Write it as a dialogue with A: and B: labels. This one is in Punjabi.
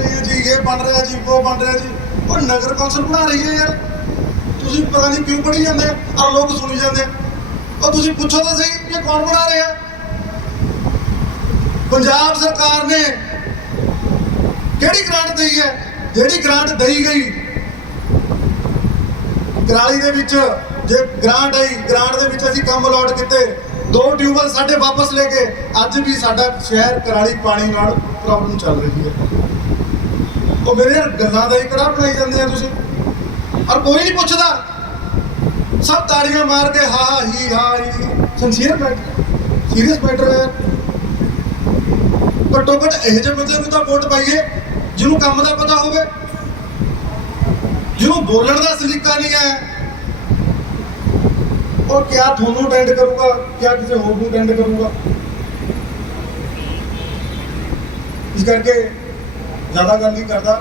A: ਰਹੇ ਹੈ ਜੀ, ਇਹ ਬਣ ਰਿਹਾ ਜੀ, ਉਹ ਬਣ ਰਿਹਾ ਜੀ। ਉਹ ਨਗਰ ਕੌਂਸਲ ਬਣਾ ਰਹੀ ਹੈ ਯਾਰ। ਤੁਸੀਂ ਪਤਾ ਨਹੀਂ ਕਿਉਂ ਪੜੀ ਜਾਂਦੇ ਆ ਲੋਕ ਸੁਣੀ ਜਾਂਦੇ ਉਹ ਤੁਸੀਂ ਪੁੱਛੋ ਤਾਂ ਸਹੀ ਇਹ ਕੌਣ ਬਣਾ ਰਿਹਾ। ਪੰਜਾਬ ਸਰਕਾਰ ਨੇ ਕਿਹੜੀ ਗ੍ਰਾਂਟ ਦਈ ਹੈ? ਜਿਹੜੀ ਗ੍ਰਾਂਟ ਦਈ ਗਈ। ਕਰਾਲੀ ਦੇ ਵਿੱਚ ਜੇ ਗ੍ਰਾਂਟ ਆਈ ਗ੍ਰਾਂਟ ਦੇ ਵਿੱਚ ਅਸੀਂ ਕੰਮ ਅਲਾਟ ਕੀਤੇ। ਦੋ ਟਿਊਬਲ ਸਾਡੇ ਵਾਪਸ ਲੈ ਕੇ ਅੱਜ ਵੀ ਸਾਡਾ ਸ਼ਹਿਰ ਕਰਾਲੀ ਪਾਣੀ ਨਾਲ ਪ੍ਰੋਬਲਮ ਚੱਲ ਰਹੀ ਹੈ। ਉਹ ਮੇਰੇ ਯਾਰ ਗੱਲਾਂ ਦਾ ਹੀ ਕੜਾ ਬਣਾਈ ਜਾਂਦੇ ਆ ਤੁਸੀਂ। ਔਰ ਕੋਈ ਨਹੀਂ ਪੁੱਛਦਾ। ਸਭ ਤਾੜੀਆਂ ਮਾਰ ਕੇ ਹਾ, ਹੀ ਹਾ, ਹੀ। ਸੰਸੀਅਰ ਮੈਟਰ ਸੀਰੀਅਸ ਮੈਟਰ ਹੈ ਘੱਟੋ ਘੱਟ ਇਹੋ ਜਿਹੇ ਬੰਦੇ ਨੂੰ ਤਾਂ ਵੋਟ ਪਾਈਏ, ਜਿਹਨੂੰ ਕੰਮ ਦਾ ਪਤਾ ਹੋਵੇ। ਜਿਹਨੂੰ ਬੋਲਣ ਦਾ ਸਲੀਕਾ ਨਹੀਂ ਹੈ। ਉਹ ਕਿਆ ਤੁਹਾਨੂੰ ਅਟੈਂਡ ਕਰੂਗਾ, ਕਿਆ ਕਿਸੇ ਹੋਰ ਨੂੰ ਅਟੈਂਡ ਕਰੂਗਾ। ਇਸ ਕਰਕੇ ਜ਼ਿਆਦਾ ਗੱਲ ਨਹੀਂ ਕਰਦਾ